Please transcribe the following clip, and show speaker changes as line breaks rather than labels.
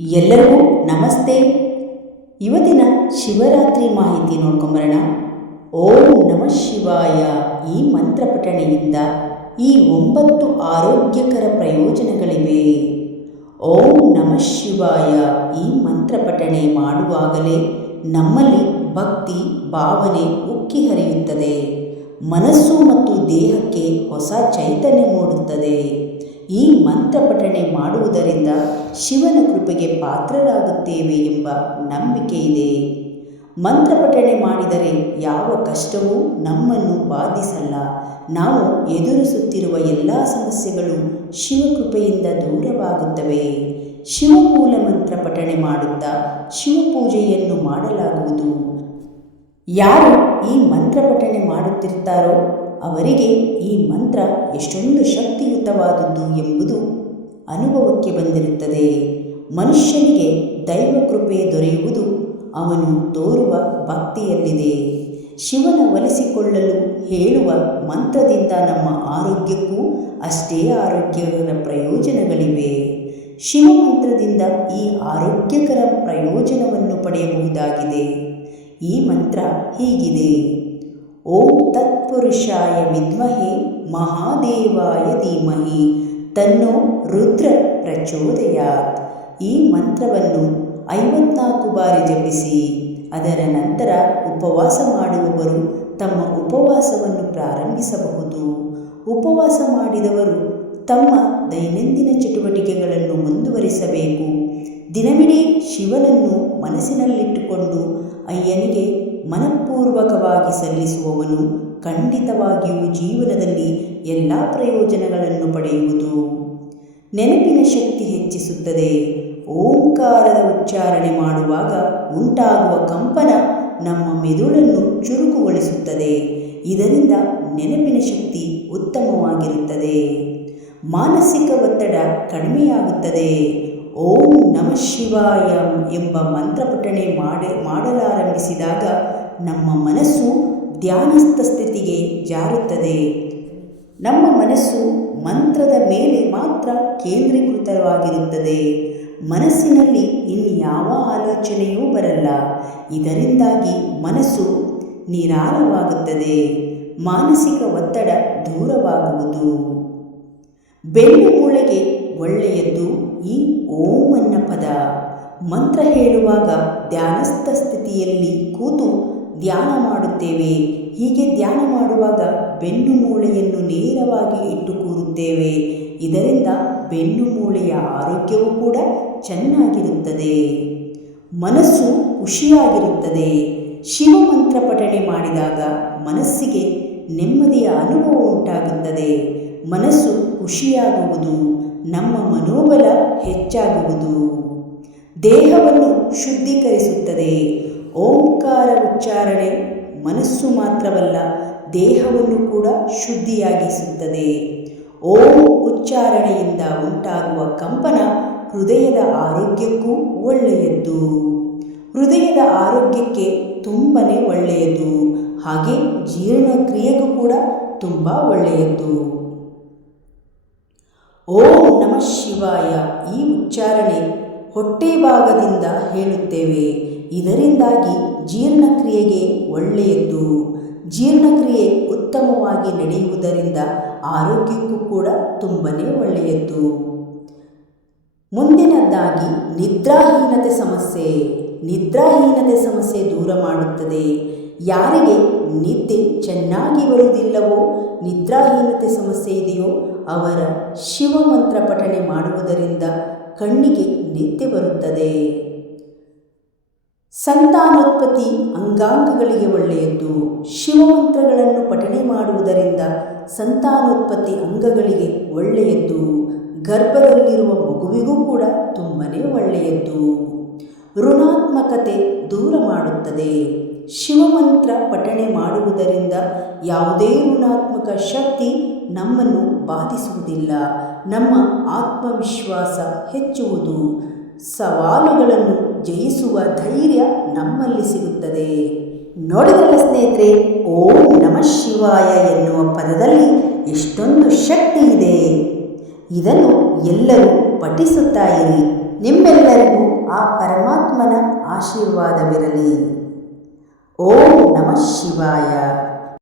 ಎಲ್ಲರಿಗೂ ನಮಸ್ತೆ. ಇವತ್ತಿನ ಶಿವರಾತ್ರಿ ಮಾಹಿತಿ ನೋಡ್ಕೊಂಬರೋಣ. ಓಂ ನಮಃ ಶಿವಾಯ. ಈ ಮಂತ್ರ ಪಠಣೆಯಿಂದ ಈ ಒಂಬತ್ತು ಆರೋಗ್ಯಕರ ಪ್ರಯೋಜನಗಳಿವೆ. ಓಂ ನಮಃ ಶಿವಾಯ. ಈ ಮಂತ್ರ ಪಠಣೆ ಮಾಡುವಾಗಲೇ ನಮ್ಮಲ್ಲಿ ಭಕ್ತಿ, ಭಾವನೆ ಉಕ್ಕಿ ಹರಿಯುತ್ತದೆ. ಮನಸ್ಸು ಮತ್ತು ದೇಹಕ್ಕೆ ಹೊಸ ಚೈತನ್ಯ ಮೂಡುತ್ತದೆ. ಈ ಮಂತ್ರ ಪಠಣೆ ಮಾಡುವುದರಿಂದ ಶಿವನ ಕೃಪೆಗೆ ಪಾತ್ರರಾಗುತ್ತೇವೆ ಎಂಬ ನಂಬಿಕೆ ಇದೆ. ಮಂತ್ರ ಪಠಣೆ ಮಾಡಿದರೆ ಯಾವ ಕಷ್ಟವೂ ನಮ್ಮನ್ನು ಬಾಧಿಸಲ್ಲ. ನಾವು ಎದುರಿಸುತ್ತಿರುವ ಎಲ್ಲ ಸಮಸ್ಯೆಗಳು ಶಿವಕೃಪೆಯಿಂದ ದೂರವಾಗುತ್ತವೆ. ಶಿವಮೂಲ ಮಂತ್ರ ಪಠಣೆ ಮಾಡುತ್ತಾ ಶಿವಪೂಜೆಯನ್ನು ಮಾಡಲಾಗುವುದು. ಯಾರು ಈ ಮಂತ್ರ ಪಠಣೆ ಮಾಡುತ್ತಿರ್ತಾರೋ ಅವರಿಗೆ ಈ ಮಂತ್ರ ಎಷ್ಟೊಂದು ಶಕ್ತಿಯುತವಾದದ್ದು ಎಂಬುದು ಅನುಭವಕ್ಕೆ ಬಂದಿರುತ್ತದೆ. ಮನುಷ್ಯನಿಗೆ ದೈವ ಕೃಪೆ ದೊರೆಯುವುದು ಅವನು ತೋರುವ ಭಕ್ತಿಯಲ್ಲಿದೆ. ಶಿವನ ಒಲಿಸಿಕೊಳ್ಳಲು ಹೇಳುವ ಮಂತ್ರದಿಂದ ನಮ್ಮ ಆರೋಗ್ಯಕ್ಕೂ ಅಷ್ಟೇ ಆರೋಗ್ಯಕರ ಪ್ರಯೋಜನಗಳಿವೆ. ಶಿವಮಂತ್ರದಿಂದ ಈ ಆರೋಗ್ಯಕರ ಪ್ರಯೋಜನವನ್ನು ಪಡೆಯಬಹುದಾಗಿದೆ. ಈ ಮಂತ್ರ ಹೀಗಿದೆ. ಓಂ ತತ್ಪುರುಷಾಯ ವಿದ್ಮಹೆ ಮಹಾದೇವಾಯ ಧೀಮಹಿ ತನ್ನೋ ರುದ್ರ ಪ್ರಚೋದಯಾತ್. ಈ ಮಂತ್ರವನ್ನು ಐವತ್ನಾಲ್ಕು ಬಾರಿ ಜಪಿಸಿ, ಅದರ ನಂತರ ಉಪವಾಸ ಮಾಡುವವರು ತಮ್ಮ ಉಪವಾಸವನ್ನು ಪ್ರಾರಂಭಿಸಬಹುದು. ಉಪವಾಸ ಮಾಡಿದವರು ತಮ್ಮ ದೈನಂದಿನ ಚಟುವಟಿಕೆಗಳನ್ನು ಮುಂದುವರಿಸಬೇಕು. ದಿನವಿಡೀ ಶಿವನನ್ನು ಮನಸ್ಸಿನಲ್ಲಿಟ್ಟುಕೊಂಡು ಅಯ್ಯನಿಗೆ ಮನಪೂರ್ವಕವಾಗಿ ಸಲ್ಲಿಸುವವನು ಖಂಡಿತವಾಗಿಯೂ ಜೀವನದಲ್ಲಿ ಎಲ್ಲ ಪ್ರಯೋಜನಗಳನ್ನು ಪಡೆಯುವುದು. ನೆನಪಿನ ಶಕ್ತಿ ಹೆಚ್ಚಿಸುತ್ತದೆ. ಓಂಕಾರದ ಉಚ್ಚಾರಣೆ ಮಾಡುವಾಗ ಉಂಟಾಗುವ ಕಂಪನ ನಮ್ಮ ಮೆದುಳನ್ನು ಚುರುಕುಗೊಳಿಸುತ್ತದೆ. ಇದರಿಂದ ನೆನಪಿನ ಶಕ್ತಿ ಉತ್ತಮವಾಗಿರುತ್ತದೆ. ಮಾನಸಿಕ ಒತ್ತಡ ಕಡಿಮೆಯಾಗುತ್ತದೆ. ಓಂ ನಮಃ ಶಿವಾಯ ಎಂಬ ಮಂತ್ರಪಠಣೆ ಮಾಡಿ, ಮಾಡಲಾರಂಭಿಸಿದಾಗ ನಮ್ಮ ಮನಸ್ಸು ಧ್ಯಾನಸ್ಥ ಸ್ಥಿತಿಗೆ ಜಾರುತ್ತದೆ. ನಮ್ಮ ಮನಸ್ಸು ಮಂತ್ರದ ಮೇಲೆ ಮಾತ್ರ ಕೇಂದ್ರೀಕೃತವಾಗಿರುತ್ತದೆ. ಮನಸ್ಸಿನಲ್ಲಿ ಇನ್ಯಾವ ಆಲೋಚನೆಯೂ ಬರಲ್ಲ. ಇದರಿಂದಾಗಿ ಮನಸ್ಸು ನಿರಾಳವಾಗುತ್ತದೆ. ಮಾನಸಿಕ ಒತ್ತಡ ದೂರವಾಗುವುದು. ಬೆನ್ನು ಮೂಳೆಗೆ ಒಳ್ಳೆಯದ್ದು ಈ ಓಂ ಅನ್ನ ಪದ ಮಂತ್ರ ಹೇಳುವಾಗ ಧ್ಯಾನಸ್ಥ ಸ್ಥಿತಿಯಲ್ಲಿ ಕೂತು ಧ್ಯಾನ ಮಾಡುತ್ತೇವೆ. ಹೀಗೆ ಧ್ಯಾನ ಮಾಡುವಾಗ ಬೆನ್ನು ಮೂಳೆಯನ್ನು ನೇರವಾಗಿ ಇಟ್ಟು ಕೂರುತ್ತೇವೆ. ಇದರಿಂದ ಬೆನ್ನು ಮೂಳೆಯ ಆರೋಗ್ಯವೂ ಕೂಡ ಚೆನ್ನಾಗಿರುತ್ತದೆ. ಮನಸ್ಸು ಖುಷಿಯಾಗಿರುತ್ತದೆ. ಶಿವಮಂತ್ರ ಪಠಣೆ ಮಾಡಿದಾಗ ಮನಸ್ಸಿಗೆ ನೆಮ್ಮದಿಯ ಅನುಭವ ಉಂಟಾಗುತ್ತದೆ. ಮನಸ್ಸು ಖುಷಿಯಾಗುವುದು, ನಮ್ಮ ಮನೋಬಲ ಹೆಚ್ಚಾಗುವುದು. ದೇಹವನ್ನು ಶುದ್ಧೀಕರಿಸುತ್ತದೆ. ಓಂಕಾರ ಉಚ್ಚಾರಣೆ ಮನಸ್ಸು ಮಾತ್ರವಲ್ಲ ದೇಹವನ್ನು ಕೂಡ ಶುದ್ಧಿಯಾಗಿಸುತ್ತದೆ. ಓಂ ಉಚ್ಚಾರಣೆಯಿಂದ ಉಂಟಾಗುವ ಕಂಪನ ಹೃದಯದ ಆರೋಗ್ಯಕ್ಕೂ ಒಳ್ಳೆಯದು. ಹೃದಯದ ಆರೋಗ್ಯಕ್ಕೆ ತುಂಬನೇ ಒಳ್ಳೆಯದು. ಹಾಗೆ ಜೀರ್ಣಕ್ರಿಯೆಗೂ ಕೂಡ ತುಂಬ ಒಳ್ಳೆಯದು. ಓಂ ನಮಃ ಶಿವಾಯ ಈ ಉಚ್ಚಾರಣೆ ಹೊಟ್ಟೆ ಭಾಗದಿಂದ ಹೇಳುತ್ತೇವೆ. ಇದರಿಂದಾಗಿ ಜೀರ್ಣಕ್ರಿಯೆಗೆ ಒಳ್ಳೆಯದು. ಜೀರ್ಣಕ್ರಿಯೆ ಉತ್ತಮವಾಗಿ ನಡೆಯುವುದರಿಂದ ಆರೋಗ್ಯಕ್ಕೂ ಕೂಡ ತುಂಬನೇ ಒಳ್ಳೆಯದು. ಮುಂದಿನದ್ದಾಗಿ ನಿದ್ರಾಹೀನತೆ ಸಮಸ್ಯೆ. ನಿದ್ರಾಹೀನತೆ ಸಮಸ್ಯೆ ದೂರ ಮಾಡುತ್ತದೆ. ಯಾರಿಗೆ ನಿದ್ದೆ ಚೆನ್ನಾಗಿ ಬರುವುದಿಲ್ಲವೋ, ನಿದ್ರಾಹೀನತೆ ಸಮಸ್ಯೆ ಇದೆಯೋ, ಅವರ ಶಿವಮಂತ್ರ ಪಠಣೆ ಮಾಡುವುದರಿಂದ ಕಣ್ಣಿಗೆ ನಿದ್ದೆ ಬರುತ್ತದೆ. ಸಂತಾನೋತ್ಪತ್ತಿ ಅಂಗಾಂಗಗಳಿಗೆ ಒಳ್ಳೆಯದು. ಶಿವಮಂತ್ರಗಳನ್ನು ಪಠಣೆ ಮಾಡುವುದರಿಂದ ಸಂತಾನೋತ್ಪತ್ತಿ ಅಂಗಗಳಿಗೆ ಒಳ್ಳೆಯದು. ಗರ್ಭದಲ್ಲಿರುವ ಮಗುವಿಗೂ ಕೂಡ ತುಂಬನೇ ಒಳ್ಳೆಯದು. ಋಣಾತ್ಮಕತೆ ದೂರ ಮಾಡುತ್ತದೆ. ಶಿವಮಂತ್ರ ಪಠಣೆ ಮಾಡುವುದರಿಂದ ಯಾವುದೇ ಋಣಾತ್ಮಕ ಶಕ್ತಿ ನಮ್ಮನ್ನು ಬಾಧಿಸುವುದಿಲ್ಲ. ನಮ್ಮ ಆತ್ಮವಿಶ್ವಾಸ ಹೆಚ್ಚುವುದು. ಸವಾಲುಗಳನ್ನು ಜಯಿಸುವ ಧೈರ್ಯ ನಮ್ಮಲ್ಲಿ ಸಿಗುತ್ತದೆ. ನೋಡಿದಲ್ಲ ಸ್ನೇಹಿತರೆ, ಓಂ ನಮಃ ಶಿವಾಯ ಎನ್ನುವ ಪದದಲ್ಲಿ ಎಷ್ಟೊಂದು ಶಕ್ತಿ ಇದೆ. ಇದನ್ನು ಎಲ್ಲರೂ ಪಠಿಸುತ್ತಾ ಇರಿ. ನಿಮ್ಮೆಲ್ಲರಿಗೂ ಆ ಪರಮಾತ್ಮನ ಆಶೀರ್ವಾದವಿರಲಿ. ಓಂ ನಮಃ ಶಿವಾಯ.